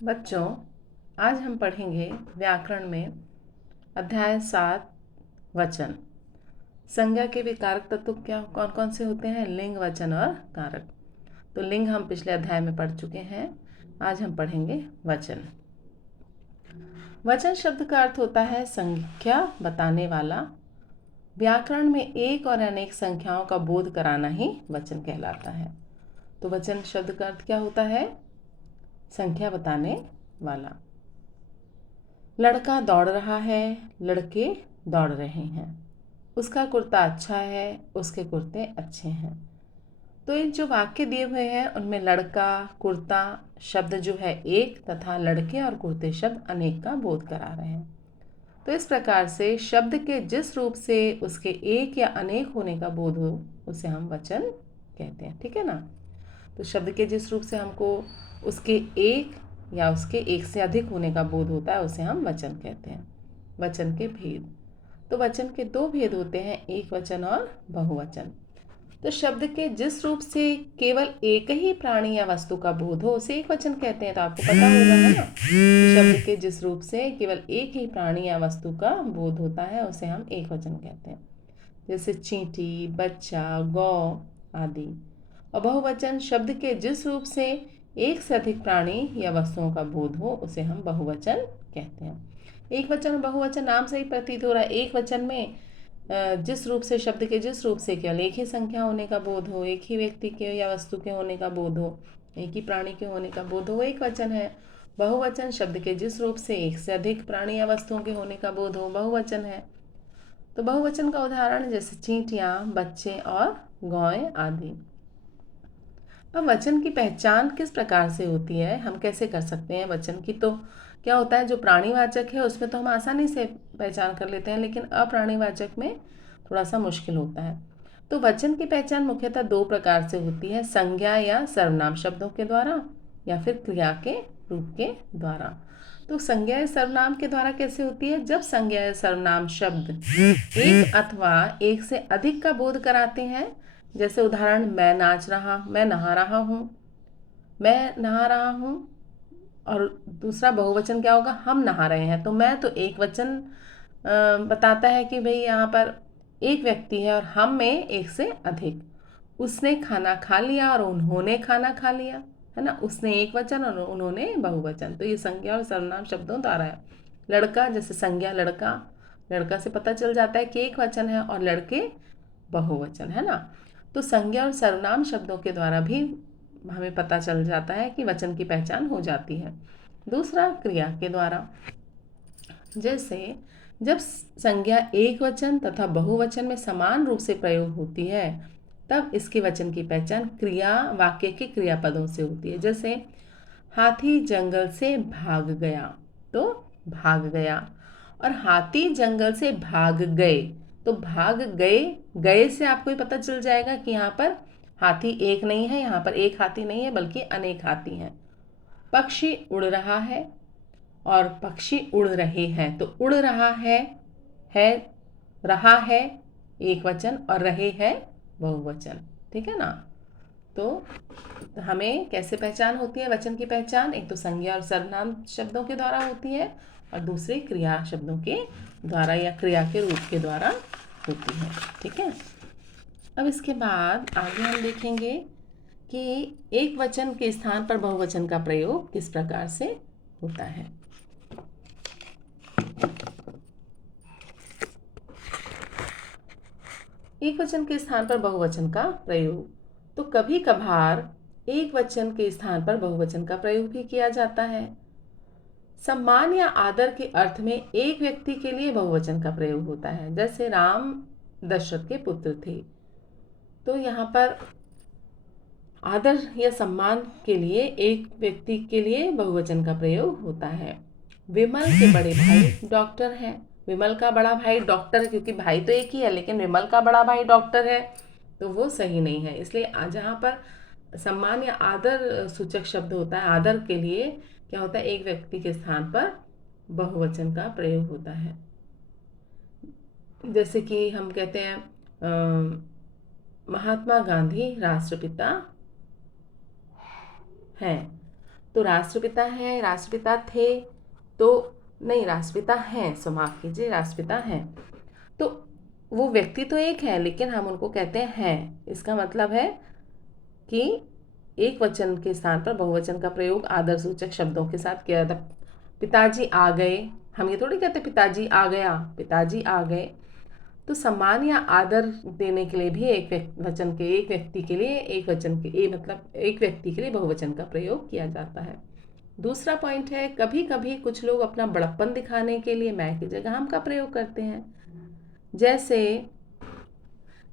बच्चों, आज हम पढ़ेंगे व्याकरण में अध्याय 7 वचन। संज्ञा के भी कारक तत्व क्या कौन कौन से होते हैं? लिंग, वचन और कारक। तो लिंग हम पिछले अध्याय में पढ़ चुके हैं। आज हम पढ़ेंगे वचन। वचन शब्द का अर्थ होता है संख्या बताने वाला। व्याकरण में एक और अनेक संख्याओं का बोध कराना ही वचन कहलाता है। तो वचन शब्द का अर्थ क्या होता है? संख्या बताने वाला। लड़का दौड़ रहा है, लड़के दौड़ रहे हैं। उसका कुर्ता अच्छा है, उसके कुर्ते अच्छे हैं। तो ये जो वाक्य दिए हुए हैं उनमें लड़का, कुर्ता शब्द जो है एक तथा लड़के और कुर्ते शब्द अनेक का बोध करा रहे हैं। तो इस प्रकार से शब्द के जिस रूप से उसके एक या अनेक होने का बोध हो उसे हम वचन कहते हैं। ठीक है ना? तो शब्द के जिस रूप से हमको उसके एक या उसके एक से अधिक होने का बोध होता है उसे हम वचन कहते हैं। वचन के भेद। तो वचन के दो भेद होते हैं, एक वचन और बहुवचन। तो शब्द के जिस रूप से केवल एक ही प्राणी या वस्तु का बोध हो उसे एक वचन कहते हैं। तो आपको पता होगा है ना कि शब्द के जिस रूप से केवल एक ही प्राणी या वस्तु का बोध होता है उसे हम एक वचन कहते हैं, जैसे चींटी, बच्चा, गौ आदि। और बहुवचन शब्द के जिस रूप से एक से अधिक प्राणी या वस्तुओं का बोध हो उसे हम बहुवचन कहते हैं। एक वचन और बहुवचन नाम से ही प्रतीत हो रहा है। एक वचन में जिस रूप से शब्द के जिस रूप से केवल एक ही संख्या होने का बोध हो, एक ही व्यक्ति के या वस्तु के होने का बोध हो, एक ही प्राणी के होने का बोध हो, वो एक वचन है। बहुवचन शब्द के जिस रूप से एक से अधिक प्राणी या वस्तुओं के होने का बोध हो, बहुवचन है। तो बहुवचन का उदाहरण जैसे चींटियां, बच्चे और गौएं आदि। अब वचन की पहचान किस प्रकार से होती है, हम कैसे कर सकते हैं वचन की? तो क्या होता है, जो प्राणीवाचक है उसमें तो हम आसानी से पहचान कर लेते हैं, लेकिन अप्राणीवाचक में थोड़ा सा मुश्किल होता है। तो वचन की पहचान मुख्यतः दो प्रकार से होती है, संज्ञा या सर्वनाम शब्दों के द्वारा या फिर क्रिया के रूप के द्वारा। तो संज्ञा या सर्वनाम के द्वारा कैसे होती है? जब संज्ञा या सर्वनाम शब्द एक अथवा एक से अधिक का बोध कराते हैं। जैसे उदाहरण, मैं नहा रहा हूँ, मैं नहा रहा हूँ। और दूसरा बहुवचन क्या होगा? हम नहा रहे हैं। तो मैं तो एक वचन बताता है कि भाई यहाँ पर एक व्यक्ति है और हम में एक से अधिक। उसने खाना खा लिया और उन्होंने खाना खा लिया, है ना? उसने एक वचन और उन्होंने बहुवचन। तो ये संज्ञा और सर्वनाम शब्दों द्वारा है। लड़का, जैसे संज्ञा लड़का, लड़का से पता चल जाता है कि एक वचन है, और लड़के बहुवचन, है ना? तो संज्ञा और सर्वनाम शब्दों के द्वारा भी हमें पता चल जाता है कि वचन की पहचान हो जाती है। दूसरा, क्रिया के द्वारा। जैसे जब संज्ञा एक वचन तथा बहुवचन में समान रूप से प्रयोग होती है तब इसके वचन की पहचान क्रिया वाक्य के क्रियापदों से होती है। जैसे हाथी जंगल से भाग गया, तो भाग गया। और हाथी जंगल से भाग गए, तो भाग गए, गए से आपको ये पता चल जाएगा कि यहाँ पर हाथी एक नहीं है, यहाँ पर एक हाथी नहीं है बल्कि अनेक हाथी हैं। पक्षी उड़ रहा है और पक्षी उड़ रहे हैं, तो उड़ है रहा है एक वचन और रहे हैं बहुवचन। ठीक है ना? तो हमें कैसे पहचान होती है वचन की पहचान? एक तो संज्ञा और सर्वनाम शब्दों के द्वारा होती है और दूसरे क्रिया शब्दों के द्वारा या क्रिया के रूप के द्वारा होती है। ठीक है? अब इसके बाद आगे हम देखेंगे कि एक वचन के स्थान पर बहुवचन का प्रयोग किस प्रकार से होता है। एक वचन के स्थान पर बहुवचन का प्रयोग। तो कभी कभार एक वचन के स्थान पर बहुवचन का प्रयोग भी किया जाता है। सम्मान या आदर के अर्थ में एक व्यक्ति के लिए बहुवचन का प्रयोग होता है। जैसे राम दशरथ के पुत्र थे, तो यहाँ पर आदर या सम्मान के लिए एक व्यक्ति के लिए बहुवचन का प्रयोग होता है। विमल के बड़े भाई डॉक्टर हैं। विमल का बड़ा भाई डॉक्टर है, क्योंकि भाई तो एक ही है, लेकिन विमल का बड़ा भाई डॉक्टर है, तो वो सही नहीं है। इसलिए जहाँ पर सम्मान या आदर सूचक शब्द होता है, आदर के लिए क्या होता है, एक व्यक्ति के स्थान पर बहुवचन का प्रयोग होता है। जैसे कि हम कहते हैं महात्मा गांधी राष्ट्रपिता हैं, तो राष्ट्रपिता है, राष्ट्रपिता थे, तो नहीं, राष्ट्रपिता हैं, सो माफ कीजिए, राष्ट्रपिता हैं। तो वो व्यक्ति तो एक है, लेकिन हम उनको कहते हैं। इसका मतलब है कि एक वचन के स्थान पर बहुवचन का प्रयोग आदरसूचक शब्दों के साथ किया जाता है। पिताजी आ गए, हम ये थोड़ी कहते पिताजी आ गया, पिताजी आ गए। तो सम्मान या आदर देने के लिए भी एक वचन के, एक व्यक्ति के लिए एक वचन के, मतलब एक व्यक्ति के लिए बहुवचन का प्रयोग किया जाता है। दूसरा पॉइंट है, कभी कभी कुछ लोग अपना बड़प्पन दिखाने के लिए मैं की जगह हम का प्रयोग करते हैं। जैसे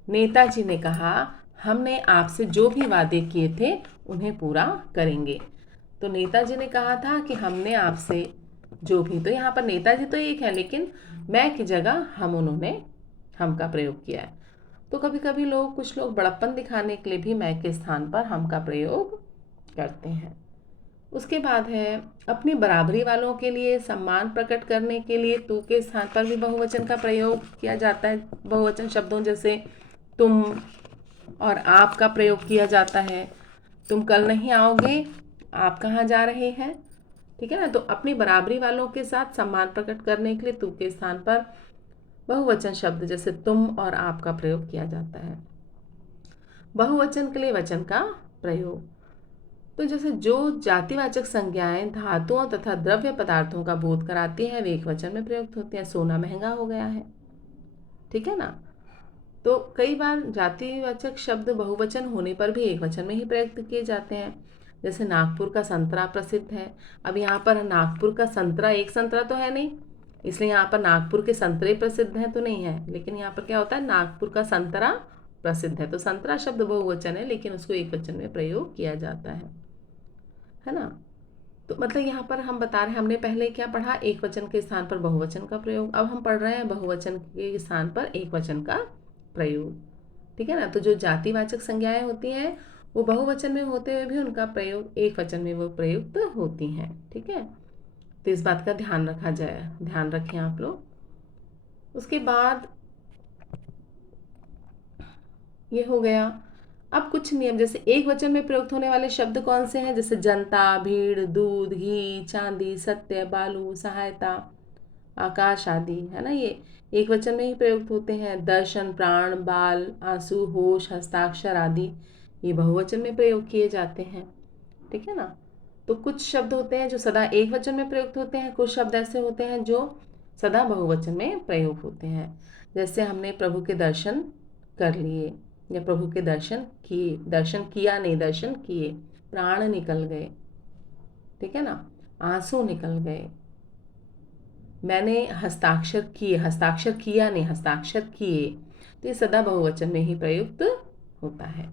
नेताजी ने कहा, हमने आपसे जो भी वादे किए थे उन्हें पूरा करेंगे। तो नेताजी ने कहा था कि हमने आपसे जो भी, तो यहाँ पर नेताजी तो एक है, लेकिन मैं की जगह हम का प्रयोग किया है। तो कभी कभी कुछ लोग बड़प्पन दिखाने के लिए भी मैं के स्थान पर हम का प्रयोग करते हैं। उसके बाद है, अपनी बराबरी वालों के लिए सम्मान प्रकट करने के लिए तू के स्थान पर भी बहुवचन का प्रयोग किया जाता है। बहुवचन शब्दों जैसे तुम और आप का प्रयोग किया जाता है। तुम कल नहीं आओगे, आप कहाँ जा रहे हैं, ठीक है ना। तो अपनी बराबरी वालों के साथ सम्मान प्रकट करने के लिए तू के स्थान पर बहुवचन शब्द जैसे तुम और आप का प्रयोग किया जाता है। बहुवचन के लिए वचन का प्रयोग, तो जैसे जो जातिवाचक संज्ञाएं धातुओं तथा द्रव्य पदार्थों का बोध कराती है वे एक वचन में प्रयुक्त होती हैं। सोना महंगा हो गया है, ठीक है ना। तो कई बार जातिवाचक शब्द बहुवचन होने पर भी एक वचन में ही प्रयुक्त किए जाते हैं। जैसे नागपुर का संतरा प्रसिद्ध है। अब यहाँ पर नागपुर का संतरा, एक संतरा तो है नहीं, इसलिए यहाँ पर नागपुर के संतरे प्रसिद्ध हैं तो नहीं है, लेकिन यहाँ पर क्या होता है, नागपुर का संतरा प्रसिद्ध है। तो संतरा शब्द बहुवचन है, लेकिन उसको एक वचन में प्रयोग किया जाता है ना। तो मतलब यहाँ पर हम बता रहे हैं, हमने पहले क्या पढ़ा, एक वचन के स्थान पर बहुवचन का प्रयोग। अब हम पढ़ रहे हैं बहुवचन के स्थान पर एक वचन का प्रयोग, ठीक है ना। तो जो जातिवाचक संज्ञाएं होती हैं वो बहुवचन में होते हुए भी उनका प्रयोग एक वचन में वो प्रयुक्त होती हैं, ठीक है। तो इस बात का ध्यान रखा जाए, ध्यान रखें आप लोग। उसके बाद ये हो गया। अब कुछ नियम, जैसे एक वचन में प्रयुक्त होने वाले शब्द कौन से हैं, जैसे जनता, भीड़, दूध, घी, चांदी, सत्य, बालू, सहायता, आकाश आदि, है ना। ये एक वचन में ही प्रयुक्त होते हैं। दर्शन, प्राण, बाल, आंसू, होश, हस्ताक्षर आदि ये बहुवचन में प्रयोग किए जाते हैं, ठीक है ना। तो कुछ शब्द होते हैं जो सदा एक वचन में प्रयुक्त होते हैं, कुछ शब्द ऐसे होते हैं जो सदा बहुवचन में प्रयोग होते हैं। जैसे हमने प्रभु के दर्शन कर लिए या प्रभु के दर्शन किए, दर्शन किया नहीं, दर्शन किए। प्राण निकल गए, ठीक है ना, आंसू निकल गए। मैंने हस्ताक्षर किए, हस्ताक्षर किया नहीं, हस्ताक्षर किए। तो ये सदा बहुवचन में ही प्रयुक्त होता है।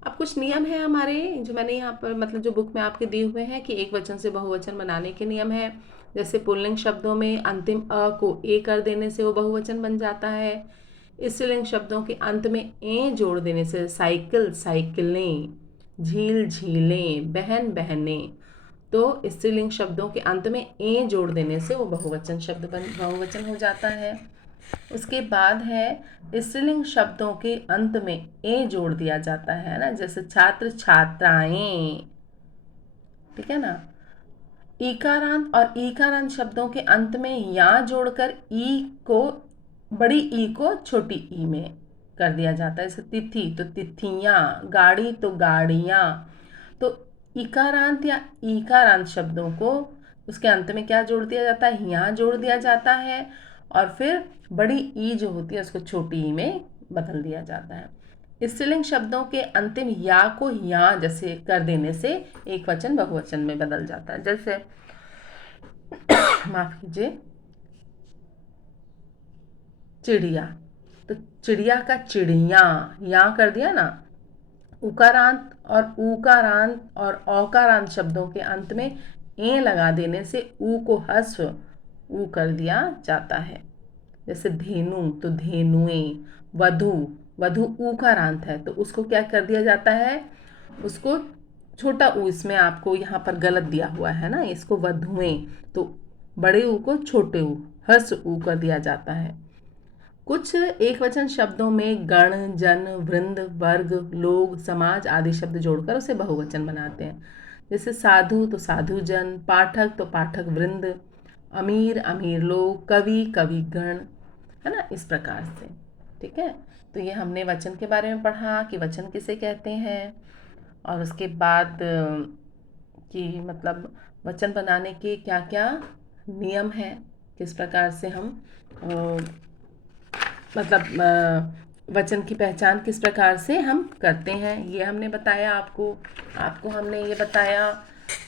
अब कुछ नियम है हमारे जो मैंने यहाँ पर मतलब जो बुक में आपके दिए हुए हैं कि एक वचन से बहुवचन बनाने के नियम है। जैसे पुल्लिंग शब्दों में अंतिम अ को ए कर देने से वो बहुवचन बन जाता है। स्त्रीलिंग शब्दों के अंत में ए जोड़ देने से साइकिल, साइकिलें, झील, झीलें, बहन, बहनें। तो स्त्रीलिंग शब्दों के अंत में ए जोड़ देने से वो बहुवचन हो जाता है। उसके बाद है स्त्रीलिंग शब्दों के अंत में ए जोड़ दिया जाता है ना, जैसे छात्र, छात्राएं, ठीक है ना। ईकारांत और ईकारांत शब्दों के अंत में या जोड़कर ई को, बड़ी ई को छोटी ई में कर दिया जाता है। जैसे तिथि तो तिथियां, गाड़ी तो गाड़ियां। तो इकारांत या ईकारांत शब्दों को उसके अंत में क्या जोड़ दिया जाता है, यहाँ जोड़ दिया जाता है, और फिर बड़ी ई जो होती है उसको छोटी ई में बदल दिया जाता है। स्त्रीलिंग शब्दों के अंतिम या को या जैसे कर देने से एक वचन बहुवचन में बदल जाता है। जैसे माफ कीजिए, चिड़िया, तो चिड़िया का चिड़िया या कर दिया ना। उकारांत और ऊकारांत और औकारांत शब्दों के अंत में ए लगा देने से ऊ को हस्व ऊ कर दिया जाता है। जैसे धेनु तो धेनुएं, वधु, वधु ऊकारांत है तो उसको क्या कर दिया जाता है, उसको छोटा ऊ, इसमें आपको यहाँ पर गलत दिया हुआ है ना, इसको वधुएं, तो बड़े ऊ को छोटे ऊ, हर्ष ऊ कर दिया जाता है। कुछ एक वचन शब्दों में गण, जन, वृंद, वर्ग, लोग, समाज आदि शब्द जोड़कर उसे बहुवचन बनाते हैं। जैसे साधु तो साधुजन, पाठक तो पाठक वृंद, अमीर अमीर लोग, कवि कवि गण, है ना, इस प्रकार से। ठीक है, तो ये हमने वचन के बारे में पढ़ा कि वचन किसे कहते हैं, और उसके बाद कि मतलब वचन बनाने के क्या क्या नियम हैं, किस प्रकार से हम वचन की पहचान किस प्रकार से हम करते हैं, ये हमने बताया आपको हमने ये बताया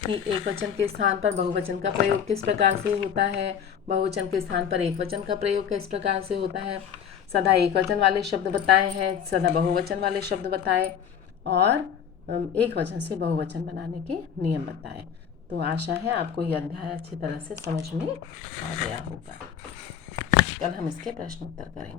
कि एक वचन के स्थान पर बहुवचन का प्रयोग किस प्रकार से होता है, बहुवचन के स्थान पर एक वचन का प्रयोग किस प्रकार से होता है, सदा एक वचन वाले शब्द बताए हैं, सदा बहुवचन वाले शब्द बताए, और एक वचन से बहुवचन बनाने के नियम बताए। तो आशा है आपको यह अध्याय अच्छी तरह से समझ में आ गया होगा। कल हम इसके प्रश्न उत्तर करेंगे।